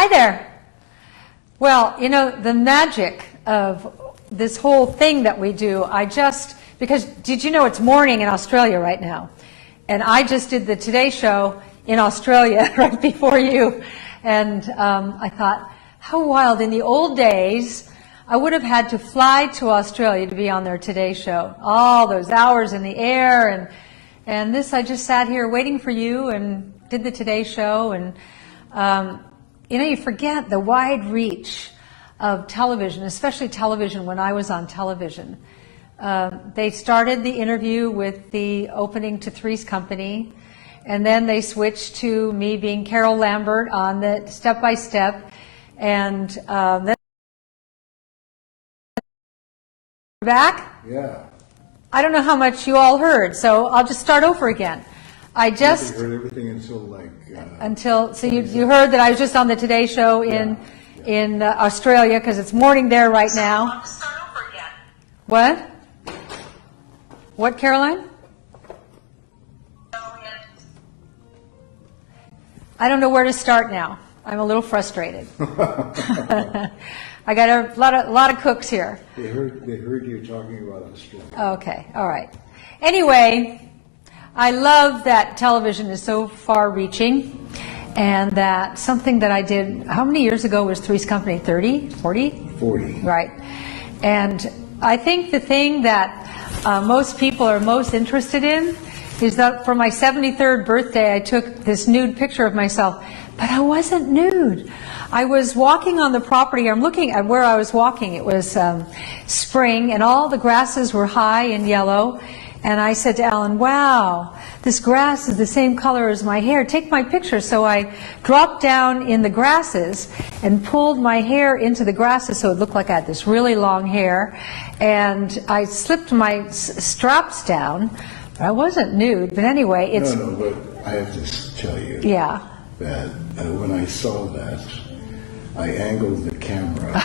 Hi there. Well, you know, the magic of this whole thing that we do, because did you know it's morning in Australia right now? And I just did the Today Show in Australia right before you. And I thought, how wild. In the old days, I would have had to fly to Australia to be on their Today Show. All those hours in the air. And this, I just sat here waiting for you and did the Today Show. And, you know, you forget the wide reach of television, especially television when I was on television. They started the interview with the opening to Three's Company, and then they switched to me being Carol Lambert on the Step by Step, and then back? Yeah. I don't know how much you all heard, so I'll just start over again. I just heard everything until like so you heard that I was just on the Today Show in Australia because it's morning there right now. I'll just start over again. What? What, Caroline? I don't know where to start now. I'm a little frustrated. I got a lot of cooks here. They heard you talking about Australia. Okay, all right. Anyway, I love that television is so far-reaching, and that something that I did, how many years ago was Three's Company? 30? 40? 40. Right. And I think the thing that most people are most interested in is that for my 73rd birthday, I took this nude picture of myself, but I wasn't nude. I was walking on the property. I'm looking at where I was walking. It was spring, and all the grasses were high and yellow. And I said to Alan, wow, this grass is the same color as my hair. Take my picture. So I dropped down in the grasses and pulled my hair into the grasses so it looked like I had this really long hair. And I slipped my straps down. I wasn't nude, but anyway, it's... No, but I have to tell you that when I saw that, I angled the camera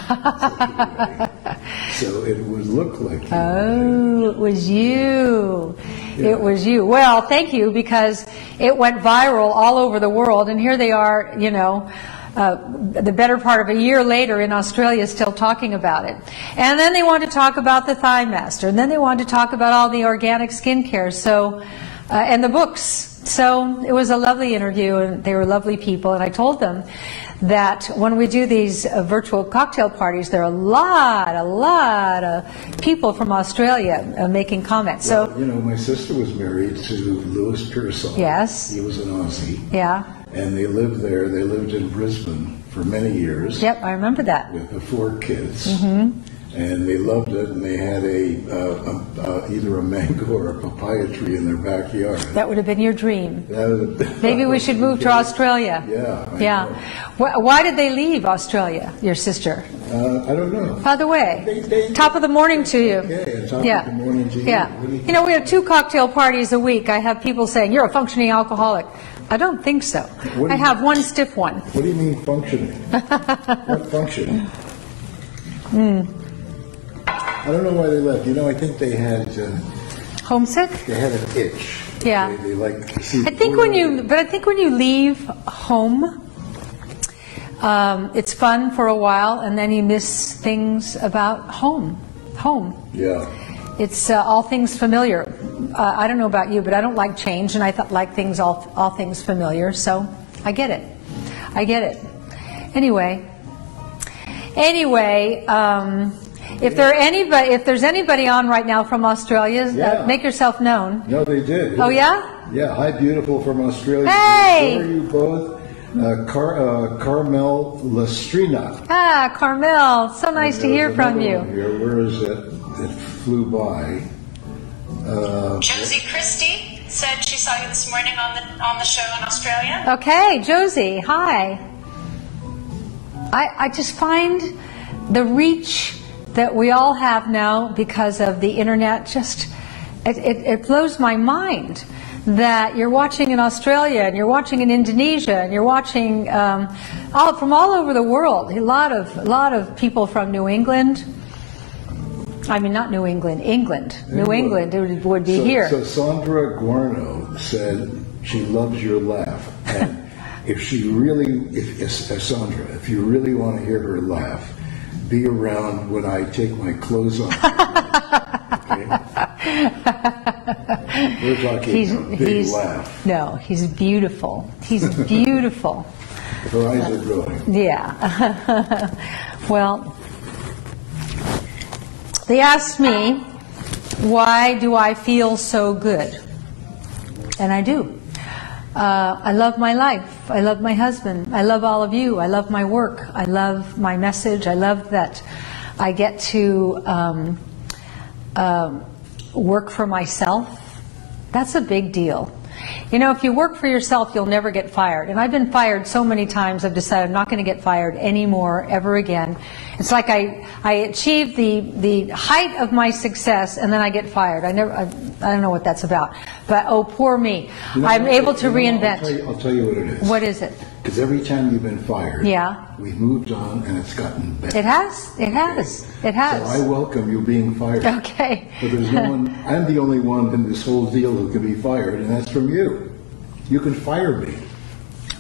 so it would look like you. Oh, it was you. Yeah. It was you. Well, thank you, because it went viral all over the world, and here they are, you know, the better part of a year later in Australia still talking about it. And then they want to talk about the Thigh Master, and then they want to talk about all the organic skincare, so, and the books. So it was a lovely interview, and they were lovely people, and I told them that when we do these virtual cocktail parties, there are a lot of people from Australia making comments. Well, so, you know, my sister was married to Louis Pearsall. Yes. He was an Aussie. Yeah. And they lived there. They lived in Brisbane for many years. Yep, I remember that. With the 4 kids. Mm-hmm. And they loved it, and they had either a mango or a papaya tree in their backyard. That would have been your dream. Been Maybe we should move to Australia. Yeah. Why did they leave Australia, your sister? I don't know. By the way, They top of the morning to you. Okay, top of the morning to you. Yeah. You know, we have 2 cocktail parties a week. I have people saying, you're a functioning alcoholic. I don't think so. I have one stiff one. What do you mean functioning? What functioning? I don't know why they left. You know, I think they had Homesick? They had an itch. Yeah. They like to see. I think when you leave home, it's fun for a while, and then you miss things about home. Yeah. It's all things familiar. I don't know about you, but I don't like change, and I like things all things familiar. So I get it. Anyway. If there's anybody on right now from Australia, make yourself known. No, they did. Oh yeah? Yeah. Hi, beautiful from Australia. Hey. How are you both? Carmel Lestrina. Ah, Carmel. So nice to hear from you. Here. Where is it? It flew by. Josie Christie said she saw you this morning on the show in Australia. Okay, Josie. Hi. I just find the reach that we all have now because of the internet, just it blows my mind that you're watching in Australia and you're watching in Indonesia and you're watching from all over the world. A lot of people from New England. I mean, not New England, England. New England would be here. So Sandra Guarno said she loves your laugh. And if Sandra, if you really want to hear her laugh, be around when I take my clothes off. Okay? We're talking a big laugh. No, he's beautiful. He's beautiful. Her eyes are glowing. Yeah. Well, they asked me, why do I feel so good? And I do. I love my life. I love my husband. I love all of you. I love my work. I love my message. I love that I get to work for myself. That's a big deal. You know, if you work for yourself, you'll never get fired. And I've been fired so many times, I've decided I'm not going to get fired anymore, ever again. It's like I achieve the height of my success, and then I get fired. I don't know what that's about. But, oh, poor me. I'm able to reinvent. I'll tell you what it is. What is it? Because every time you've been fired, yeah, we've moved on, and it's gotten better. It has. It has. Okay. It has. So I welcome you being fired. Okay. But there's no one. I'm the only one in this whole deal who can be fired, and that's from you. You can fire me.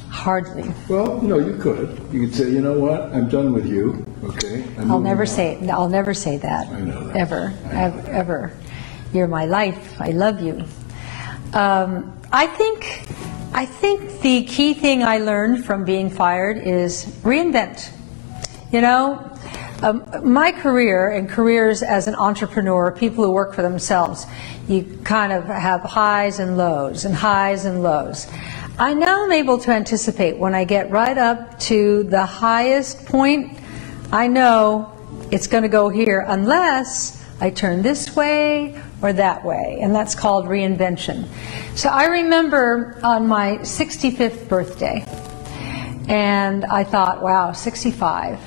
Hardly. Well, no, you could. You could say, you know what? I'm done with you. Okay. I'll never say that. I know that. Ever. Ever. You're my life. I love you. I think the key thing I learned from being fired is reinvent. You know, my career and careers as an entrepreneur, people who work for themselves, you kind of have highs and lows and highs and lows. I now am able to anticipate when I get right up to the highest point, I know it's going to go here unless I turn this way or that way, and that's called reinvention. So I remember on my 65th birthday, and I thought, wow, 65.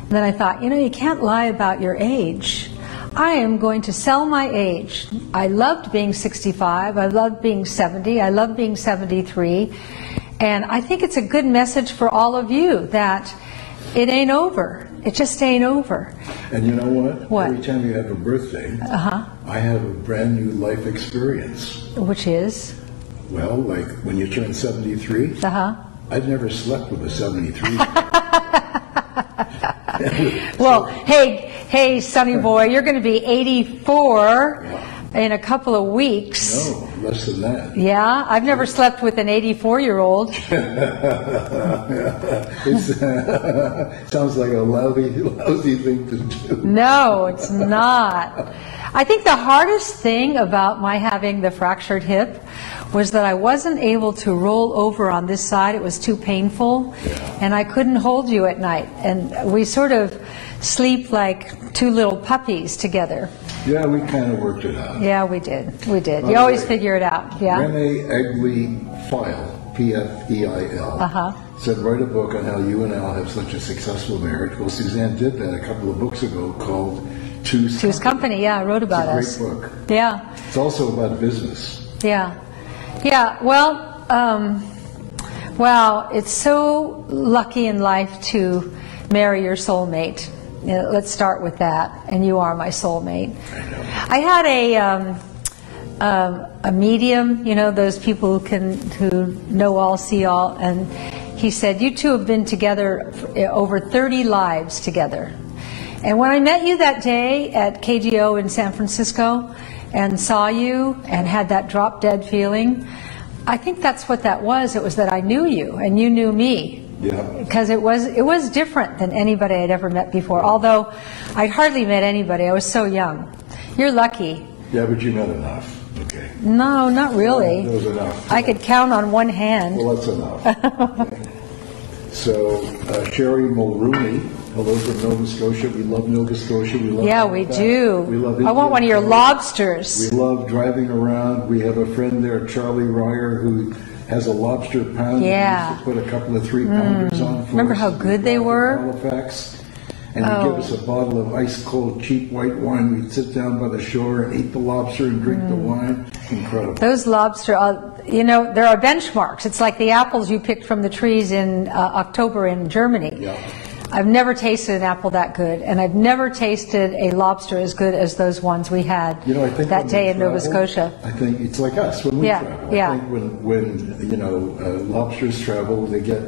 And then I thought, you know, you can't lie about your age. I am going to sell my age. I loved being 65, I loved being 70, I loved being 73, and I think it's a good message for all of you that it ain't over. It just ain't over. And you know what? What? Every time you have a birthday, I have a brand new life experience. Which is? Well, like when you turn 73, I've never slept with a 73. Well, hey, sonny boy, you're going to be 84 in a couple of weeks. No, less than that. Yeah, I've never slept with an 84-year-old. It sounds like a lousy thing to do. No, it's not. I think the hardest thing about my having the fractured hip was that I wasn't able to roll over on this side. It was too painful, and I couldn't hold you at night. And we sort of sleep like two little puppies together. Yeah, we kind of worked it out. Yeah, we did. We did. You always figure it out. Yeah. Renee Egley Feil, P-F-E-I-L, said, write a book on how you and Al have such a successful marriage. Well, Suzanne did that a couple of books ago called Two's Company. Yeah, I wrote about us. It's a great book. Yeah. It's also about business. Yeah. Yeah, well, it's so lucky in life to marry your soulmate. You know, let's start with that, and you are my soulmate. I had a medium, you know, those people who know all, see all, and he said, you two have been together over 30 lives together. And when I met you that day at KGO in San Francisco and saw you and had that drop-dead feeling, I think that's what that was. It was that I knew you and you knew me. Yeah. Because it was different than anybody I'd ever met before. Although I'd hardly met anybody. I was so young. You're lucky. Yeah, but you met enough. Okay. No, not really. That was enough. I could count on one hand. Well, that's enough. Okay. So, Sherry Mulrooney, hello from Nova Scotia. We love Nova Scotia. We love we do. We love I want one of your Indian lobsters. We love driving around. We have a friend there, Charlie Ryer, who has a lobster pound. Yeah. He used to put a couple of 3-pounders on for Remember us. how good they were? Halifax. And he'd give us a bottle of ice-cold, cheap white wine. We'd sit down by the shore and eat the lobster and drink the wine. Incredible. Those lobster, you know, there are benchmarks. It's like the apples you picked from the trees in October in Germany. Yeah. I've never tasted an apple that good, and I've never tasted a lobster as good as those ones we had I think that day in Nova Scotia. I think it's like us when we travel. I think when lobsters travel, they get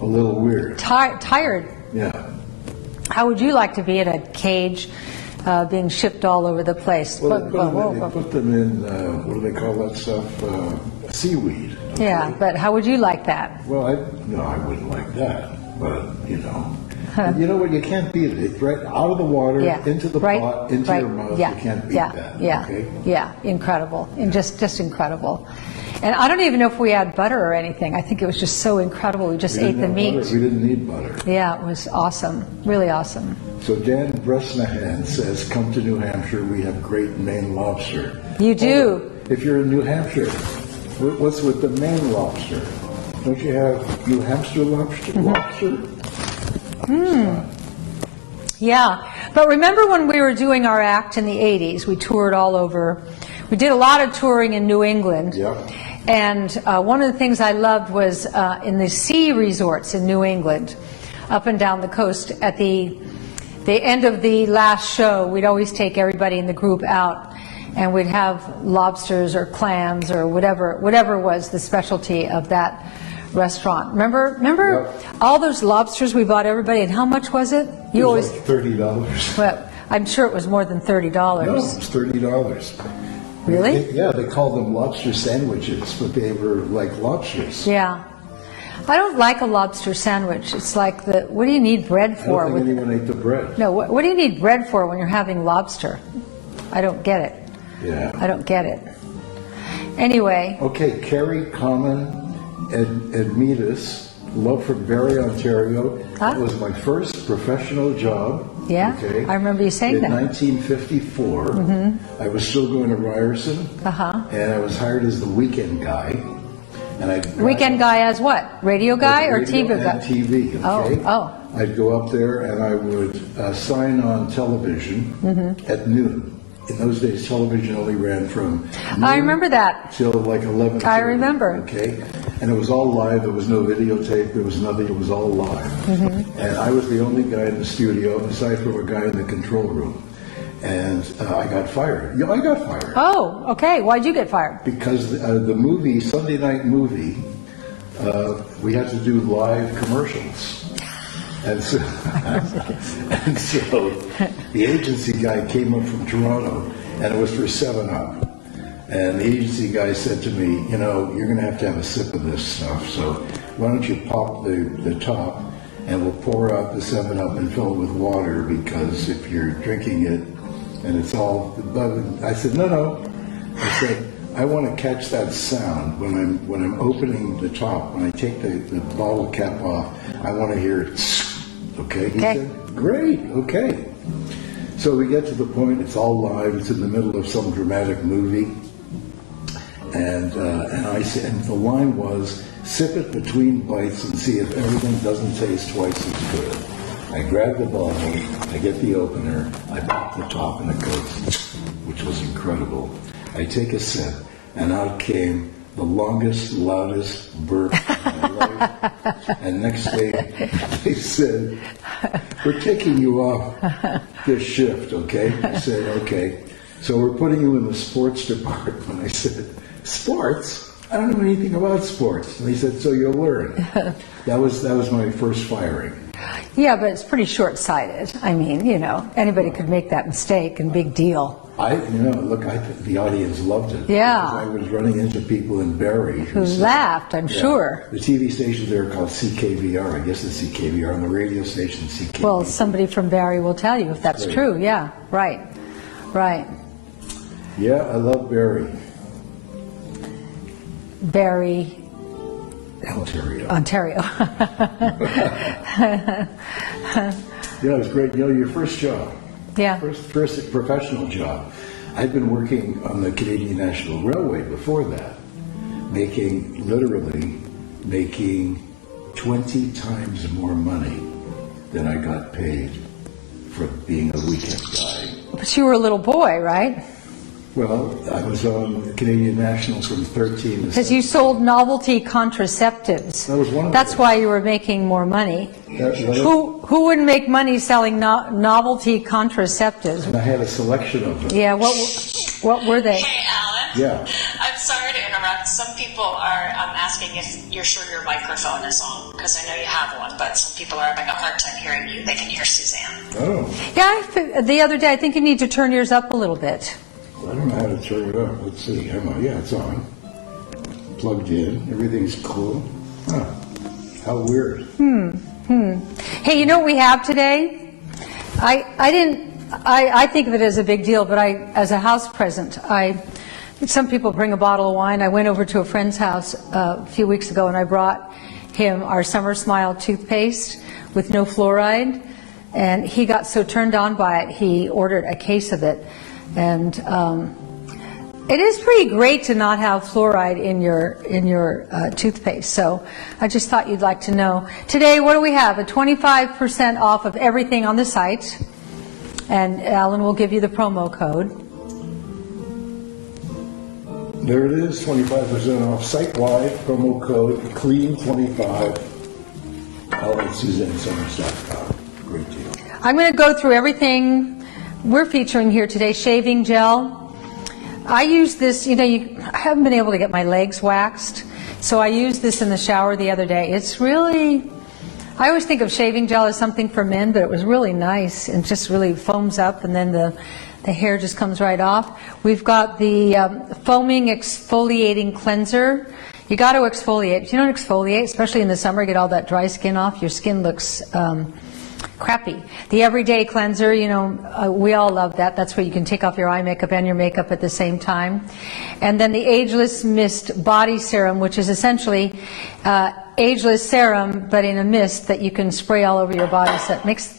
a little weird. Tired. Yeah. How would you like to be in a cage being shipped all over the place? Well, they put them in, what do they call that stuff? Seaweed. Okay? Yeah, but how would you like that? Well, I wouldn't like that. But, you know what, you can't beat it. It's right out of the water, into the pot, into your mouth. You can't beat that. Okay? Yeah, incredible. And just incredible. And I don't even know if we had butter or anything. I think it was just so incredible. We just ate the meat. We didn't need butter. Yeah, it was awesome. Really awesome. So Dan Bresnahan says, come to New Hampshire. We have great Maine lobster. You do. If you're in New Hampshire, what's with the Maine lobster? Don't you have New Hampshire lobster? Yeah, but remember when we were doing our act in the 80s, we toured all over. We did a lot of touring in New England. Yeah. And one of the things I loved was in the ski resorts in New England, up and down the coast. At the end of the last show, we'd always take everybody in the group out, and we'd have lobsters or clams or whatever was the specialty of that restaurant. Remember all those lobsters we bought everybody, and how much was it? You always like $30. Well, I'm sure it was more than $30. No, it was $30. Really? They called them lobster sandwiches, but they were like lobsters. Yeah. I don't like a lobster sandwich. It's like what do you need bread for? I don't think anyone ate the bread. No, what do you need bread for when you're having lobster? I don't get it. Yeah. I don't get it. Anyway. Okay, Carrie Common Edmitas, love from Barrie, Ontario. That was my first professional job. Yeah, okay. I remember you saying that. In 1954, I was still going to Ryerson, and I was hired as the weekend guy. Weekend guy as what? Radio guy or TV guy? TV, okay? Oh. I'd go up there and I would sign on television at noon. In those days, television only ran from noon I remember that. till like 11. I remember. Okay, and it was all live. There was no videotape. There was nothing. It was all live. And I was the only guy in the studio, aside from a guy in the control room. And I got fired. Yeah, I got fired. Oh, okay. Why'd you get fired? Because the movie, Sunday night movie, we had to do live commercials. And so the agency guy came up from Toronto, and it was for 7-Up. And the agency guy said to me, you're going to have a sip of this stuff, so why don't you pop the top, and we'll pour out the 7-Up and fill it with water, because if you're drinking it and it's all above. I said, no. I said, I want to catch that sound when I'm opening the top, when I take the bottle cap off, I want to hear it. Okay, he said, great, okay. So we get to the point, it's all live, it's in the middle of some dramatic movie, and I said, and the line was, sip it between bites and see if everything doesn't taste twice as good. I grab the bottle, I get the opener, I pop the top and it goes, which was incredible. I take a sip, and out came the longest, loudest burp of my life. And next day, they said, we're taking you off this shift, okay? I said, okay. So we're putting you in the sports department. I said, sports? I don't know anything about sports. And he said, so you'll learn. That was my first firing. Yeah, but it's pretty short-sighted. I mean, anybody could make that mistake, and big deal. I think the audience loved it. Yeah. Because I was running into people in Barrie who laughed, I'm sure. The TV stations there are called CKVR. I guess it's CKVR, and the radio station CKVR. Well, somebody from Barrie will tell you if that's true. Yeah, right. Yeah, I love Barrie. Barrie. Ontario. It was great. Your first job. Yeah. First professional job. I'd been working on the Canadian National Railway before that, literally making 20 times more money than I got paid for being a weekend guy. But you were a little boy, right? Well, I was on Canadian Nationals from 13 to Because you sold novelty contraceptives. That was one of That's them. why you were making more money. Who wouldn't make money selling novelty contraceptives? And I had a selection of them. Yeah, what were they? Hey, Alan. Yeah. I'm sorry to interrupt. Some people are asking if you're sure your microphone is on, because I know you have one, but some people are having a hard time hearing you. They can hear Suzanne. Oh, Yeah, the other day, I think you need to turn yours up a little bit. I don't know how to turn it up. Let's see. Yeah, it's on. Plugged in. Everything's cool. Huh. How weird. Hey, you know what we have today? I think of it as a big deal, but as a house present, some people bring a bottle of wine. I went over to a friend's house a few weeks ago and I brought him our Summer Smile toothpaste with no fluoride, and he got so turned on by it, he ordered a case of it. And it is pretty great to not have fluoride in your toothpaste. So I just thought you'd like to know. Today, what do we have? A 25% off of everything on the site. And Alan will give you the promo code. There it is, 25% off site-wide, promo code CLEAN25, all at SuzanneSomers.com. Great deal. I'm going to go through everything we're featuring here today. Shaving gel. I use this, I haven't been able to get my legs waxed, so I used this in the shower the other day. It's really, I always think of shaving gel as something for men, but it was really nice and just really foams up, and then the hair just comes right off. We've got the foaming exfoliating cleanser. You got to exfoliate. If you don't exfoliate, especially in the summer, get all that dry skin off, your skin looks crappy. The everyday cleanser, we all love that. That's where you can take off your eye makeup and your makeup at the same time. And then the Ageless Mist Body Serum, which is essentially ageless serum, but in a mist that you can spray all over your body, so it makes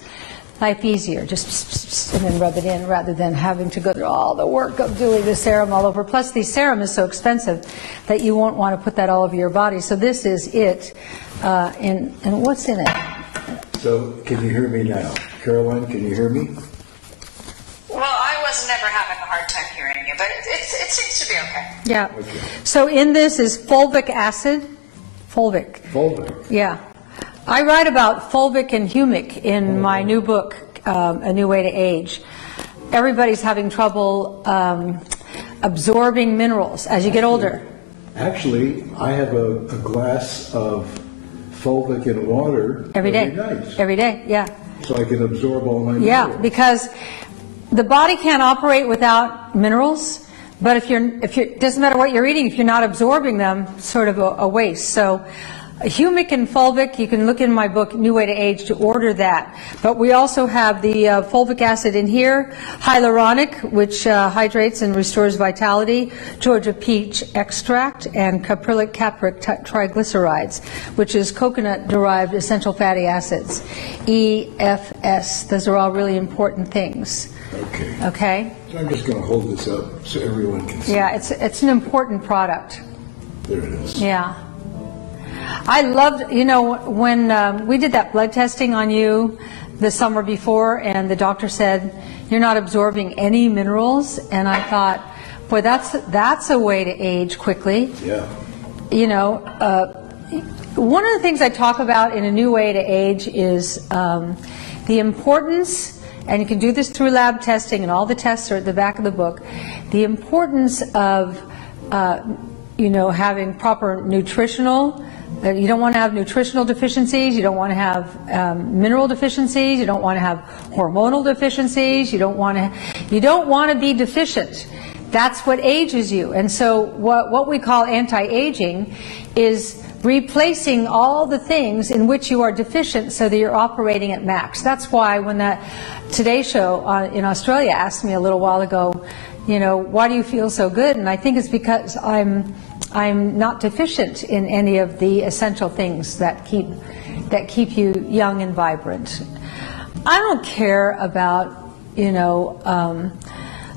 life easier, just and then rub it in rather than having to go through all the work of doing the serum all over. Plus, the serum is so expensive that you won't want to put that all over your body. So this is it. And what's in it? So, can you hear me now? Caroline, can you hear me? Well, I was never having a hard time hearing you, but it seems to be okay. Yeah. Okay. So in this is fulvic acid. Fulvic. Fulvic. Yeah. I write about fulvic and humic in my new book, A New Way to Age. Everybody's having trouble absorbing minerals as you get older. Actually, I have a glass of fulvic in water Every day. night. Every day, yeah. So I can absorb all my Yeah, minerals. because the body can't operate without minerals, but if you're doesn't matter what you're eating, if you're not absorbing them, sort of a waste. So humic and fulvic, you can look in my book, New Way to Age, to order that. But we also have the fulvic acid in here, hyaluronic, which hydrates and restores vitality, Georgia peach extract, and caprylic capric triglycerides, which is coconut-derived essential fatty acids, EFS. Those are all really important things. Okay. Okay? So I'm just going to hold this up so everyone can see. Yeah, it's an important product. There it is. Yeah. I loved, when we did that blood testing on you the summer before, and the doctor said, you're not absorbing any minerals, and I thought, boy, that's a way to age quickly. Yeah. One of the things I talk about in A New Way to Age is the importance, and you can do this through lab testing, and all the tests are at the back of the book, the importance of, having proper nutritional. You don't want to have nutritional deficiencies, you don't want to have mineral deficiencies, you don't want to have hormonal deficiencies, you don't want to be deficient. That's what ages you. And so what we call anti-aging is replacing all the things in which you are deficient so that you're operating at max. That's why when that Today Show in Australia asked me a little while ago, why do you feel so good? And I think it's because I'm not deficient in any of the essential things that keep you young and vibrant. I don't care about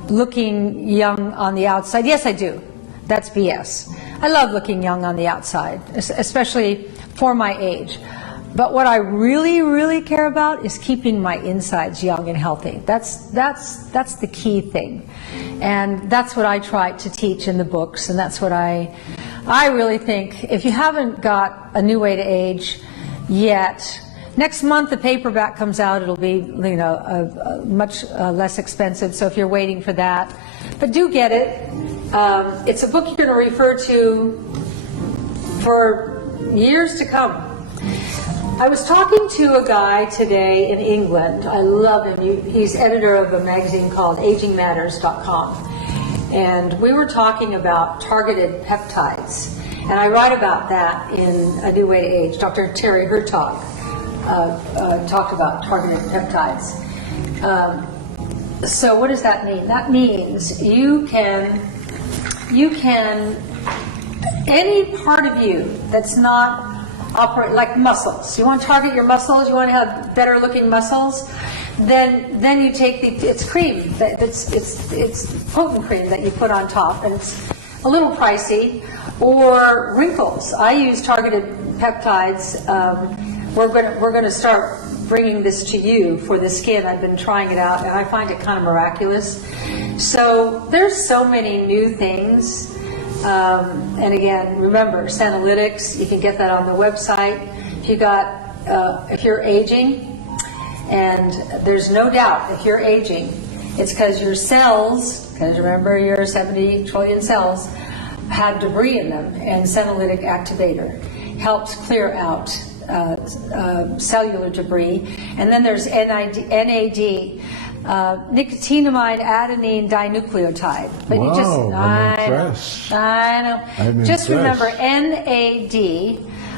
looking young on the outside. Yes, I do. That's BS. I love looking young on the outside, especially for my age. But what I really, really care about is keeping my insides young and healthy. That's the key thing. And that's what I try to teach in the books, and that's what I really think, if you haven't got A New Way to Age yet, next month the paperback comes out. It'll be, much less expensive, so if you're waiting for that. But do get it. It's a book you're going to refer to for years to come. I was talking to a guy today in England. I love him. He's editor of a magazine called agingmatters.com. And we were talking about targeted peptides. And I write about that in A New Way to Age. Dr. Terry Hertog talked about targeted peptides. So what does that mean? That means you can, any part of you that's not operate like muscles. You want to target your muscles, you want to have better looking muscles, then you take it's cream, it's potent cream that you put on top, and it's a little pricey. Or wrinkles. I use targeted peptides. We're going to start bringing this to you for the skin. I've been trying it out, and I find it kind of miraculous. So there's so many new things. And again, remember, Sanalytics, you can get that on the website. If you're aging, and there's no doubt if you're aging, it's because your cells, because remember your 70 trillion cells, had debris in them, and Senolytic Activator helps clear out cellular debris. And then there's NAD, nicotinamide adenine dinucleotide. But wow, I'm impressed. I know. I'm just impressed. Remember NAD.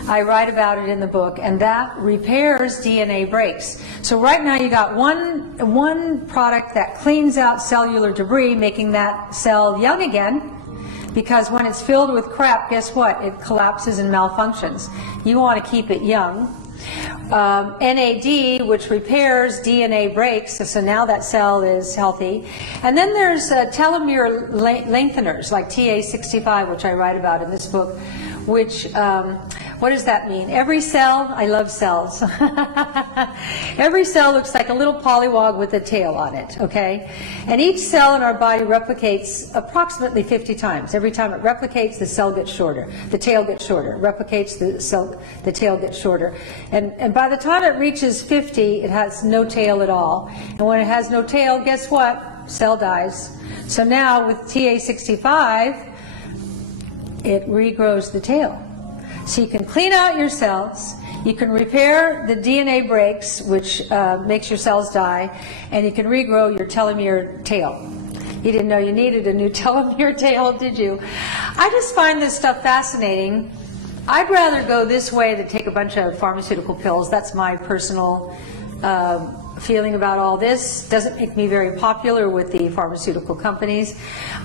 I write about it in the book, and that repairs DNA breaks. So right now you got one product that cleans out cellular debris, making that cell young again. Because when it's filled with crap, guess what? It collapses and malfunctions. You want to keep it young. NAD, which repairs DNA breaks, so now that cell is healthy. And then there's telomere lengtheners, like TA65, which I write about in this book, which, what does that mean? Every cell, I love cells. Every cell looks like a little pollywog with a tail on it, okay? And each cell in our body replicates approximately 50 times. Every time it replicates, the cell gets shorter. The tail gets shorter. It replicates, the tail gets shorter. And by the time it reaches 50, it has no tail at all. And when it has no tail, guess what? Cell dies. So now with TA65, it regrows the tail. So you can clean out your cells, you can repair the DNA breaks, which makes your cells die, and you can regrow your telomere tail. You didn't know you needed a new telomere tail, did you? I just find this stuff fascinating. I'd rather go this way than take a bunch of pharmaceutical pills. That's my personal feeling about all this. Doesn't make me very popular with the pharmaceutical companies.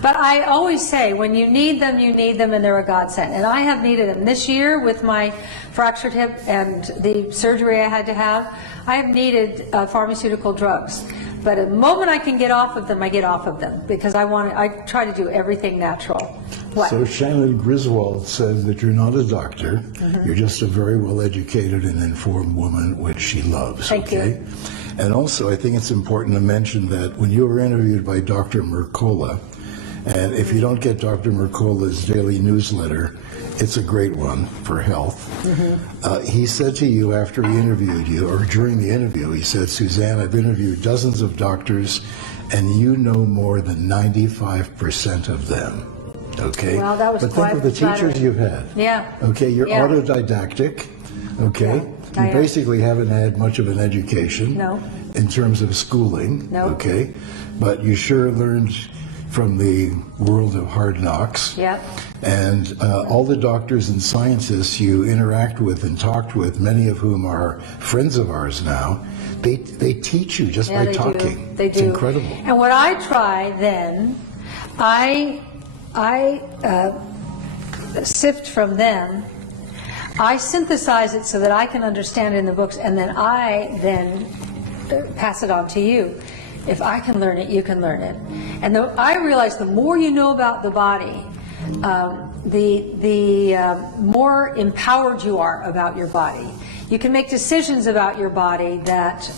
But I always say, when you need them, and they're a godsend. And I have needed them this year with my fractured hip and the surgery I had to have. I have needed pharmaceutical drugs. But the moment I can get off of them, I get off of them, because I try to do everything natural. What? So Shannon Griswold says that you're not a doctor. Mm-hmm. You're just a very well-educated and informed woman, which she loves. Thank you. And also, I think it's important to mention that when you were interviewed by Dr. Mercola, and if you don't get Dr. Mercola's daily newsletter, it's a great one for health. Mm-hmm. He said to you after he interviewed you, or during the interview, he said, Suzanne, I've interviewed dozens of doctors, and you know more than 95% of them. Okay? Well, that was but think of the teachers you've had. Yeah. Okay, you're yeah. autodidactic. Okay? Yeah. You basically haven't had much of an education. No. In terms of schooling. No. Okay? But you sure learned from the world of hard knocks. Yep. And all the doctors and scientists you interact with and talked with, many of whom are friends of ours now, they teach you just by talking. They do. It's incredible. And what I try then, I sift from them. I synthesize it so that I can understand it in the books, and then I pass it on to you. If I can learn it, you can learn it. And I realize the more you know about the body, the more empowered you are about your body. You can make decisions about your body that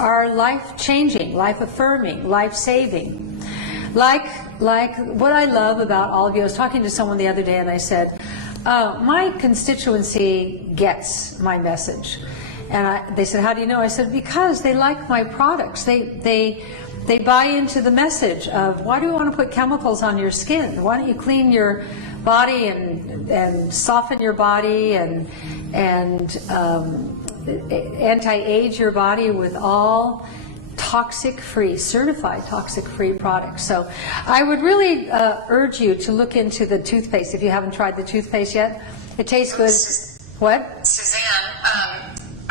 are life-changing, life-affirming, life-saving. Like what I love about all of you, I was talking to someone the other day and I said, my constituency gets my message. And they said, how do you know? I said, because they like my products. They buy into the message of, why do you want to put chemicals on your skin? Why don't you clean your body and soften your body and anti-age your body with all toxic-free, certified toxic-free products. So I would really urge you to look into the toothpaste if you haven't tried the toothpaste yet. It tastes good. What? Suzanne,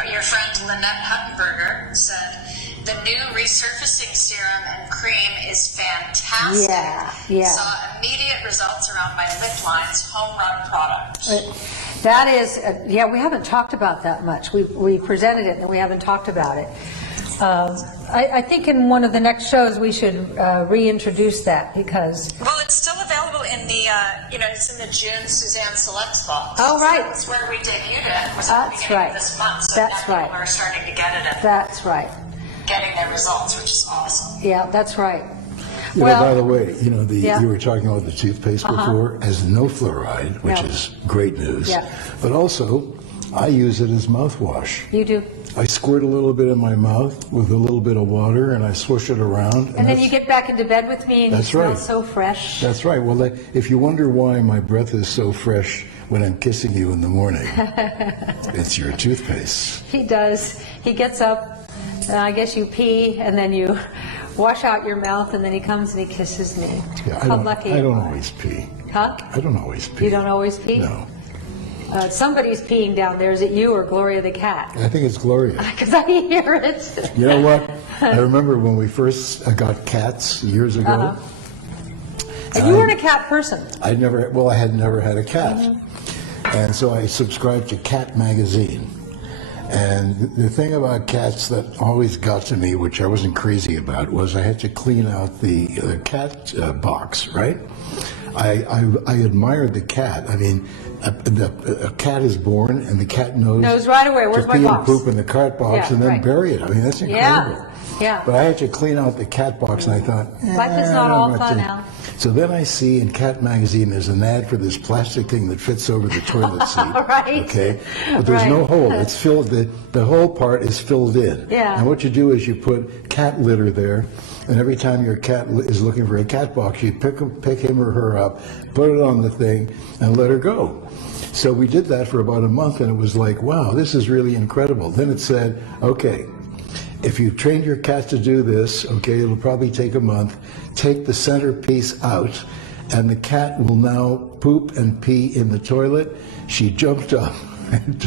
your friend Lynette Huttenberger said, the new resurfacing serum and cream is fantastic. Yeah. Saw immediate results around my lip lines, home run product. That is, we haven't talked about that much. We presented it and we haven't talked about it. I think in one of the next shows we should reintroduce that because... Well, it's still available in the, it's in the June Suzanne Selects box. Oh, right. So that's where we debuted it. Was That's at the beginning right. of this month. So That's now right. people are starting to get it and That's right. getting their results, which is awesome. Yeah, that's right. By the way, you were talking about the toothpaste before, has no fluoride, which is great news. Yeah. But also, I use it as mouthwash. You do. I squirt a little bit in my mouth with a little bit of water, and I swoosh it around. And then you get back into bed with me, and you That's smell right. so fresh. That's right. Well, if you wonder why my breath is so fresh when I'm kissing you in the morning, it's your toothpaste. He does. He gets up, I guess you pee, and then you wash out your mouth, and then he comes and he kisses me. Yeah, How lucky. I don't always pee. Huh? I don't always pee. You don't always pee? No. Somebody's peeing down there. Is it you or Gloria the cat? I think it's Gloria. Because I hear it. You know what? I remember when we first got cats years ago. And you weren't a cat person. I had never had a cat. And so I subscribed to Cat magazine. And the thing about cats that always got to me, which I wasn't crazy about, was I had to clean out the cat box, right? I admired the cat. I mean, a cat is born and the cat knows right away. Where's to my pee box? and poop in the cat box and then bury it. I mean, that's incredible. Yeah. But I had to clean out the cat box, and I thought, Life is not all fun, now. Al. So then I see in Cat magazine there's an ad for this plastic thing that fits over the toilet seat. Right. Okay, but there's no hole. It's filled. The whole part is filled in. Yeah. And what you do is you put cat litter there, and every time your cat is looking for a cat box, you pick him or her up, put it on the thing, and let her go. So we did that for about a month, and it was like, wow, this is really incredible. Then it said, okay, if you've trained your cat to do this, okay, it'll probably take a month. Take the centerpiece out, and the cat will now poop and pee in the toilet. She jumped up and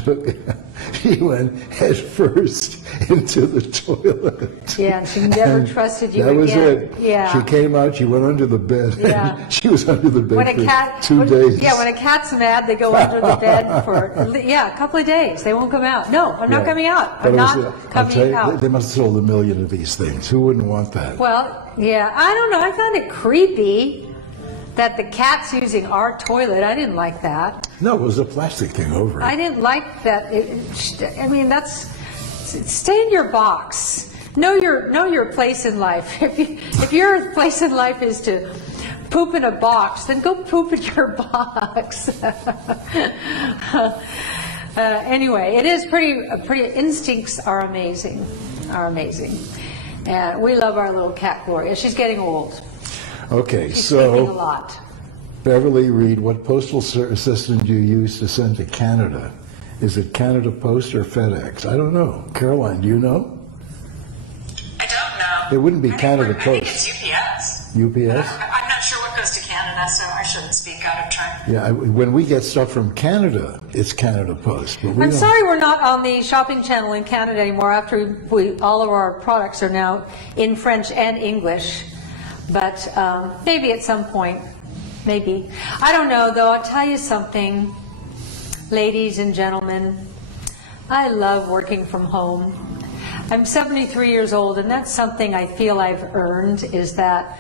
she went head first into the toilet. Yeah, and she never trusted you again. That was it. Yeah. She came out, she went under the bed. Yeah. She was under the bed When a for cat, 2 days. Yeah, when a cat's mad, they go under the bed for a couple of days. They won't come out. No, I'm not coming out. I'm not coming out. They must have sold 1 million of these things. Who wouldn't want that? Well, yeah, I don't know. I found it creepy that the cat's using our toilet. I didn't like that. No, it was a plastic thing over it. I didn't like that. Stay in your box. Know your place in life. If your place in life is to poop in a box, then go poop in your box. Anyway, it is pretty. Instincts are amazing. And we love our little cat Gloria. She's getting old. Okay, She's sleeping a so lot. Beverly Reed, what postal system do you use to send to Canada? Is it Canada Post or FedEx? I don't know. Caroline, do you know? I don't know. It wouldn't be Canada I think Post. it's UPS. UPS? I'm not sure what goes to Canada, so I shouldn't speak out of turn. Yeah, when we get stuff from Canada, it's Canada Post. But I'm sorry we're not on the shopping channel in Canada anymore after all of our products are now in French and English. But maybe at some point, maybe. I don't know, though. I'll tell you something, ladies and gentlemen. I love working from home. I'm 73 years old, and that's something I feel I've earned, is that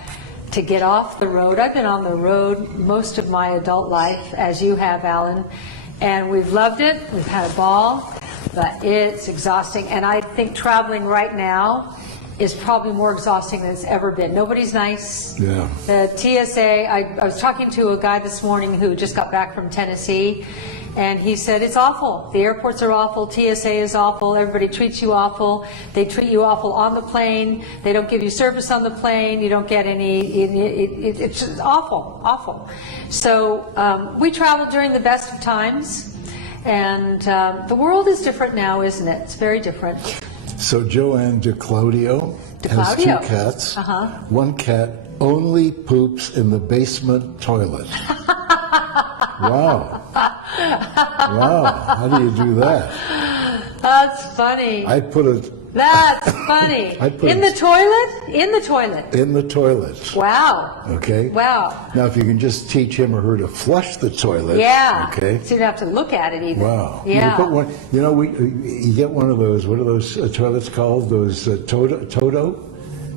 to get off the road. I've been on the road most of my adult life, as you have, Alan. And we've loved it. We've had a ball, but it's exhausting. And I think traveling right now is probably more exhausting than it's ever been. Nobody's nice. Yeah. The TSA, I was talking to a guy this morning who just got back from Tennessee, and he said, it's awful. The airports are awful. TSA is awful. Everybody treats you awful. They treat you awful on the plane. They don't give you service on the plane. You don't get any, it's just awful, awful. So we travel during the best of times, and the world is different now, isn't it? It's very different. So Joanne DeClaudio has 2 cats. One cat only poops in the basement toilet. Wow. Wow. How do you do that? That's funny. That's funny. In the toilet? In the toilet. In the toilet. Wow. Okay. Wow. Now, if you can just teach him or her to flush the toilet. Yeah. Okay. So you don't have to look at it even. Wow. Yeah. You put one. You know, you get one of those. What are those toilets called? Those Toto.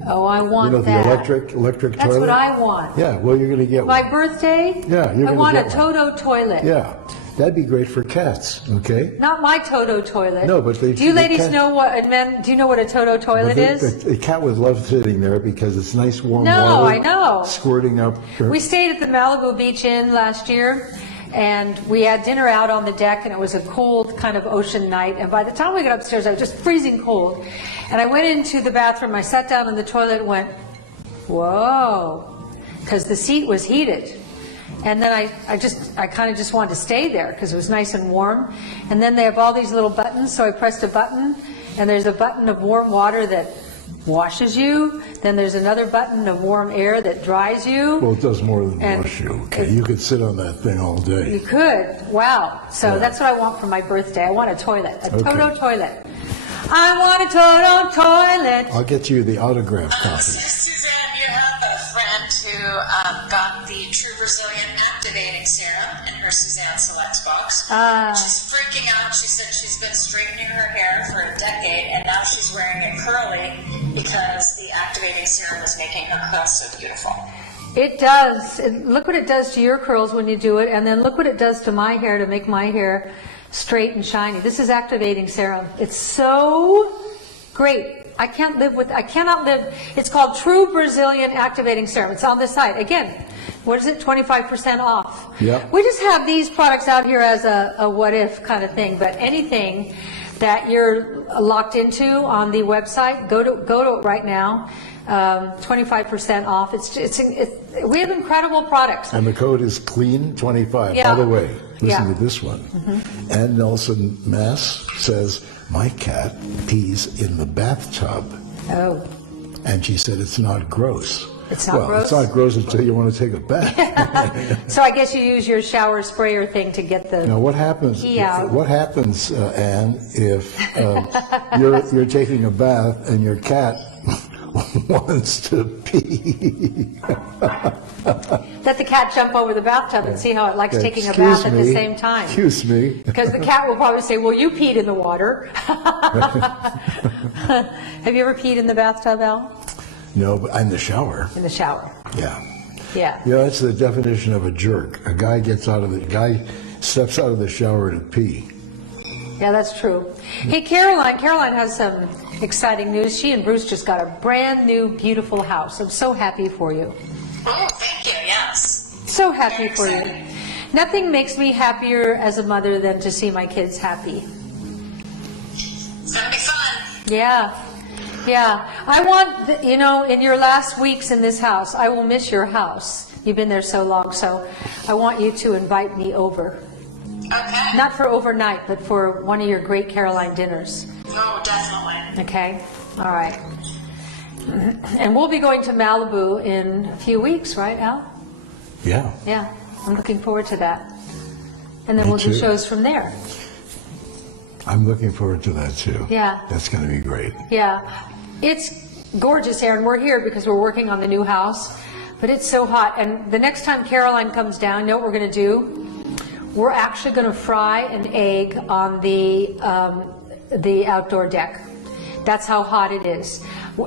Oh, I want the that. electric toilet. That's what I want. Yeah. Well, you're going to get My one. birthday? Yeah, you're I gonna want get a one. Toto toilet. Yeah. That'd be great for cats. Okay. Not my Toto toilet. No, but do you ladies know what? And men, do you know what a Toto toilet is? The cat would love sitting there because it's nice warm No, water. I know. Squirting up. We stayed at the Malibu Beach Inn last year, and we had dinner out on the deck, and it was a cold kind of ocean night. And by the time we got upstairs, I was just freezing cold. And I went into the bathroom, I sat down in the toilet and went, whoa, because the seat was heated. And then I kind of just wanted to stay there because it was nice and warm. And then they have all these little buttons, so I pressed a button, and there's a button of warm water that washes you. Then there's another button of warm air that dries you. Well, it does more than And wash you. Okay, you could sit on that thing all day. You could. Wow. So Yeah. that's what I want for my birthday. I want a toilet, a Toto toilet. I want a Toto toilet. I'll get you the autograph copy. Suzanne, you have a friend who got the True Brazilian Activating Serum in her Suzanne Selects box. She's freaking out. She said she's been straightening her hair for a decade, and now she's wearing it curly because the activating serum is making her curls so beautiful. It does. Look what it does to your curls when you do it, and then look what it does to my hair to make my hair straight and shiny. This is activating serum. It's so great. I cannot live. It's called True Brazilian Activating Serum. It's on this site. Again, what is it? 25% off. Yeah. We just have these products out here as a what if kind of thing, but anything that you're locked into on the website, go to it right now. 25% off. We have incredible products. And the code is clean25. Yeah. By the way, listen Yeah. to this one. Ann Nelson Mass says, my cat pees in the bathtub. Oh. And she said it's not gross. It's not gross? It's not gross until you want to take a bath. So I guess you use your shower sprayer thing to get the Now, what happens? pee out. What happens, Anne, if you're taking a bath and your cat wants to pee? Let the cat jump over the bathtub and see how it likes taking a bath at the same time. Excuse me. Because the cat will probably say, well, you peed in the water. Have you ever peed in the bathtub, Al? No, but in the shower. In the shower. Yeah. Yeah. Yeah, that's the definition of a jerk. A guy steps out of the shower to pee. Yeah, that's true. Hey, Caroline has some exciting news. She and Bruce just got a brand new, beautiful house. I'm so happy for you. Oh, thank you. Yes. So happy Very for you. exciting. Nothing makes me happier as a mother than to see my kids happy. It's gonna be fun. Yeah. Yeah. I want, in your last weeks in this house, I will miss your house. You've been there so long, so I want you to invite me over. Okay. Not for overnight, but for one of your great Caroline dinners. Oh, definitely. Okay? All right. And we'll be going to Malibu in a few weeks, right, Al? Yeah. Yeah. I'm looking forward to that. And then Me we'll do too. shows from there. I'm looking forward to that too. Yeah. That's going to be great. Yeah. It's gorgeous, Aaron. We're here because we're working on the new house, but it's so hot. And the next time Caroline comes down, you know what we're going to do? We're actually going to fry an egg on the outdoor deck. That's how hot it is.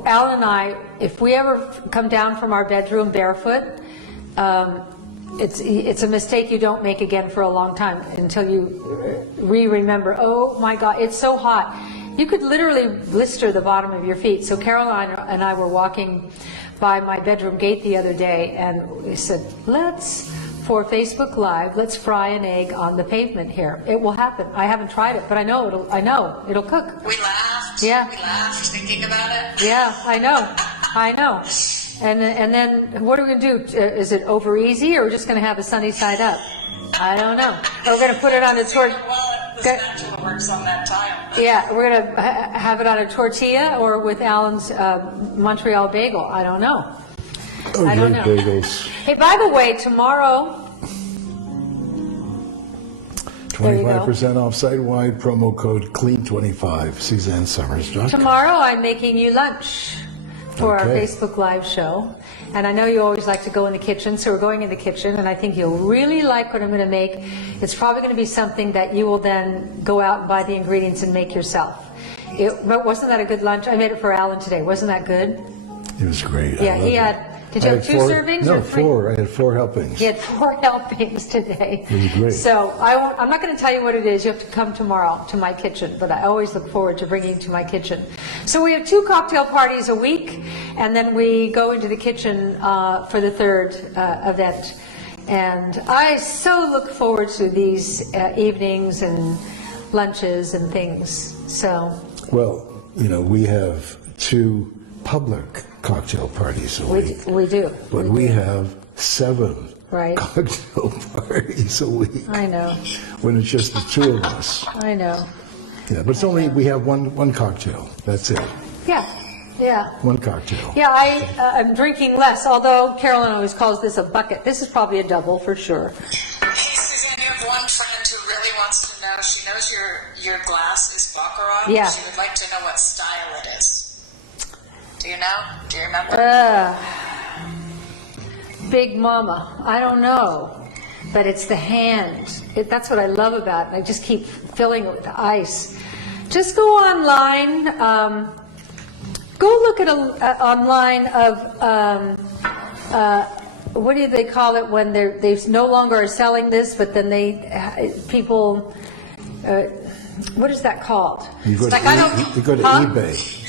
Al and I, if we ever come down from our bedroom barefoot, it's a mistake you don't make again for a long time until you remember, oh my God, it's so hot. You could literally blister the bottom of your feet. So Caroline and I were walking by my bedroom gate the other day, and we said, for Facebook Live, let's fry an egg on the pavement here. It will happen. I haven't tried it, but I know it'll cook. We laughed. Yeah. We laughed thinking about it. Yeah, I know. And then what are we going to do? Is it over easy, or are we just going to have a sunny side up? I don't know. Or we're going to put it on a tortilla. Well, the spatula works on that tile. Yeah, we're going to have it on a tortilla or with Alan's Montreal bagel. I don't know. Oh, I don't great know. bagels. Hey, by the way, tomorrow... 25% off site-wide, promo code CLEAN25, SuzanneSomers.com. Tomorrow I'm making you lunch for our Facebook Live show. And I know you always like to go in the kitchen, so we're going in the kitchen, and I think you'll really like what I'm going to make. It's probably going to be something that you will then go out and buy the ingredients and make yourself. But wasn't that a good lunch? I made it for Alan today. Wasn't that good? It was great. Yeah, he had... Did you have 2 servings? No, or 3? 4. I had 4 helpings. He had 4 helpings today. It was great. So I'm not going to tell you what it is. You have to come tomorrow to my kitchen, but I always look forward to bringing you to my kitchen. So we have 2 cocktail parties a week, and then we go into the kitchen for the 3rd event. And I so look forward to these evenings and lunches and things. So. Well, we have 2 public cocktail parties a week. We do. But we have 7 right. cocktail parties a week. I know. When it's just the 2 of us. I know. Yeah, but it's only, we have one cocktail. That's it. Yeah. 1 cocktail. Yeah, I'm drinking less, although Carolyn always calls this a bucket. This is probably a double for sure. Hey, Suzanne, you have one friend who really wants to know. She knows your glass is Baccarat. Yeah. She would like to know what style it is. Do you know? Do you remember? Big Mama. I don't know. But it's the hand. That's what I love about it. I just keep filling it with ice. Just go online. Go look at online of what do they call it when they no longer are selling this, but then people. What is that called? You go to eBay.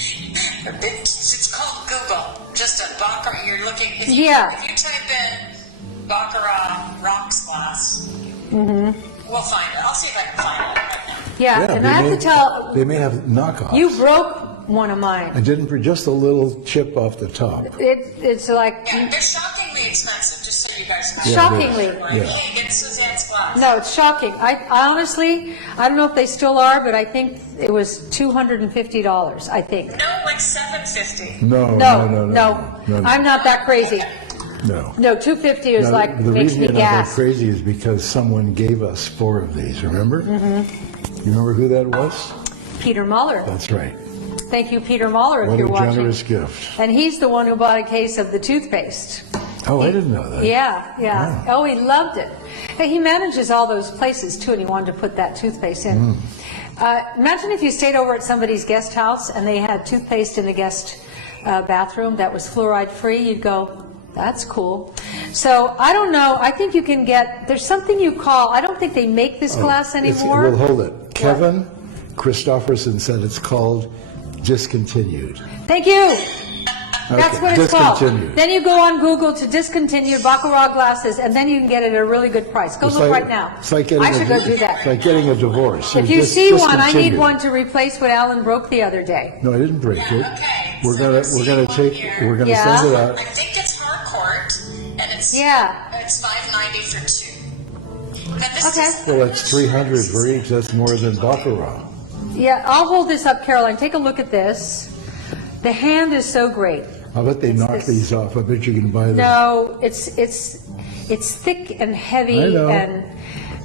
It's called Google. Just a Baccarat. You're looking. If you type in Baccarat rocks glass, we'll find it. I'll see if I can find it right now. Yeah, and I have to tell. They may have knockoffs. You broke one of mine. I didn't, just a little chip off the top. It's like. Yeah, they're shockingly expensive. Just so you guys know. Shockingly. Hey, get Suzanne's glass. No, it's shocking. I honestly, I don't know if they still are, but I think it was $250. I think. No, like $750. No. I'm not that crazy. No, $250 is like the makes reason me you're not that gas. crazy is because someone gave us 4 of these. Remember? Mm-hmm. You remember who that was? Peter Muller. That's right. Thank you, Peter Muller, if What you're a watching. generous gift. And he's the one who bought a case of the toothpaste. Oh, I didn't know that. Yeah. Oh, he loved it. Hey, he manages all those places too, and he wanted to put that toothpaste in. Imagine if you stayed over at somebody's guest house and they had toothpaste in the guest bathroom that was fluoride free. You'd go, that's cool. So I don't know. I think you can get. There's something you call. I don't think they make this glass anymore. Well, hold it. Kevin Christofferson said it's called discontinued. Thank you. That's what it's called. Then you go on Google to discontinued Baccarat glasses, and then you can get it at a really good price. Go look right now. It's like getting I should go do that. It's like getting a divorce. If you see one, I need one to replace what Alan broke the other day. No, I didn't break it. Okay. We're gonna send it out. I think it's Harcourt, and it's $5.90 for 2. Now, this is Well, that's $300 for each. That's more than Baccarat. Yeah, I'll hold this up, Caroline. Take a look at this. The hand is so great. I bet they knock these off. I bet you can buy them. No, it's thick and heavy, I know. and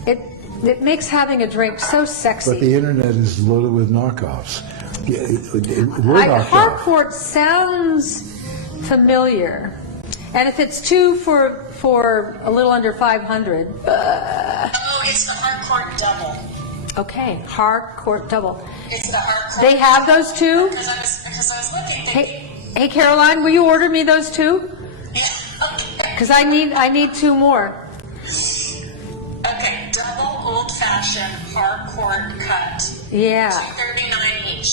it makes having a drink so sexy. But the internet is loaded with knockoffs. We're knocked off. Harcourt sounds familiar, and if it's 2 for a little under 500. Oh, it's the Harcourt double. Okay, Harcourt double. It's the Harcourt. They have those too? Because I was looking. Hey, Caroline, will you order me those too? Yeah. Okay. Because I need 2 more. fashion harcourt cut. Yeah. $2.39 each.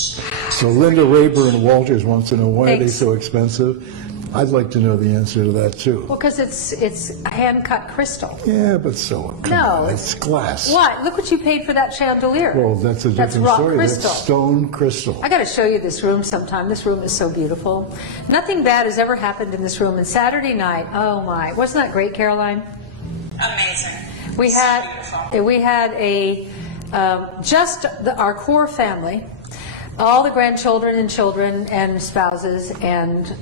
So Linda Rayburn Walters wants to know, why are they Thanks. so expensive? I'd like to know the answer to that too. Well, because it's hand-cut crystal. Yeah, but so come No, on, it's glass. What? Look what you paid for that chandelier. Well, that's a different raw story. crystal. That's stone crystal. I got to show you this room sometime. This room is so beautiful. Nothing bad has ever happened in this room. And Saturday night, oh my, wasn't that great, Caroline? Amazing. We So had beautiful. we had our core family, all the grandchildren and children and spouses, and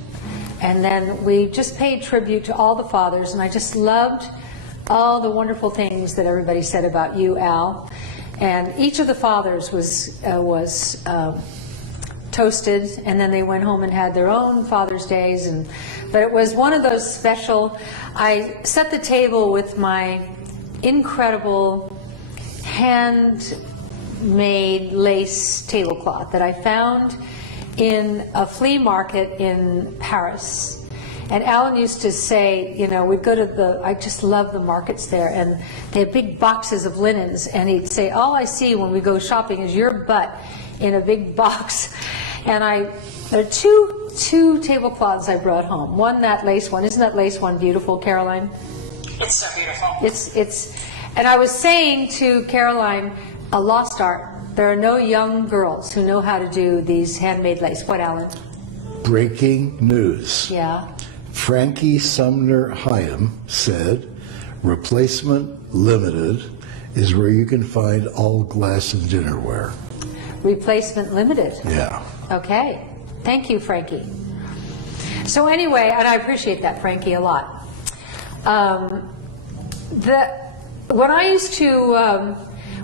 then we just paid tribute to all the fathers, and I just loved all the wonderful things that everybody said about you, Al. And each of the fathers was toasted, and then they went home and had their own Father's Days. But it was one of those special. I set the table with my incredible handmade lace tablecloth that I found in a flea market in Paris. And Alan used to say, you know, we'd go to I just love the markets there, and they had big boxes of linens, and he'd say, all I see when we go shopping is your butt in a big box. And there are two tablecloths I brought home. One, that lace one. Isn't that lace one beautiful, Caroline? It's so beautiful. And I was saying to Caroline, a lost art. There are no young girls who know how to do these handmade lace. What, Alan? Breaking news. Yeah. Frankie Sumner Hyam said, replacement limited is where you can find all glass and dinnerware. Replacement limited. Yeah. Okay. Thank you, Frankie. So anyway, and I appreciate that, Frankie, a lot.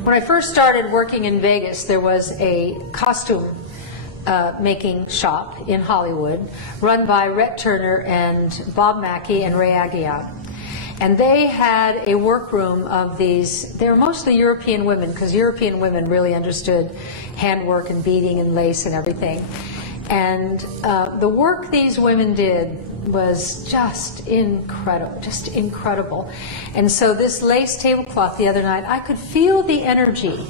When I first started working in Vegas, there was a costume making shop in Hollywood run by Rhett Turner and Bob Mackie and Ray Aguiar. And they had a workroom of these. They were mostly European women, because European women really understood handwork and beading and lace and everything. And the work these women did was just incredible. And so this lace tablecloth the other night, I could feel the energy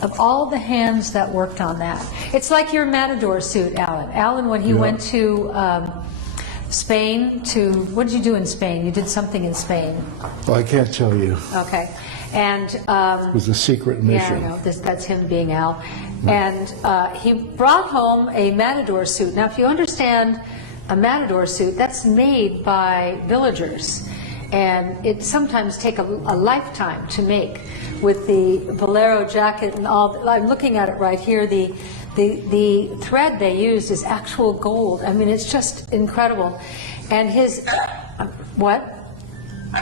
of all the hands that worked on that. It's like your matador suit, Alan. Alan, when he went to Spain what did you do in Spain? You did something in Spain. Well, I can't tell you. Okay. And It was a secret mission. yeah, I know. That's him being Al. And he brought home a matador suit. Now, if you understand a matador suit, that's made by villagers. And it sometimes takes a lifetime to make, with the bolero jacket and all. I'm looking at it right here. The thread they used is actual gold. I mean, it's just incredible. And his, what? Nothing. I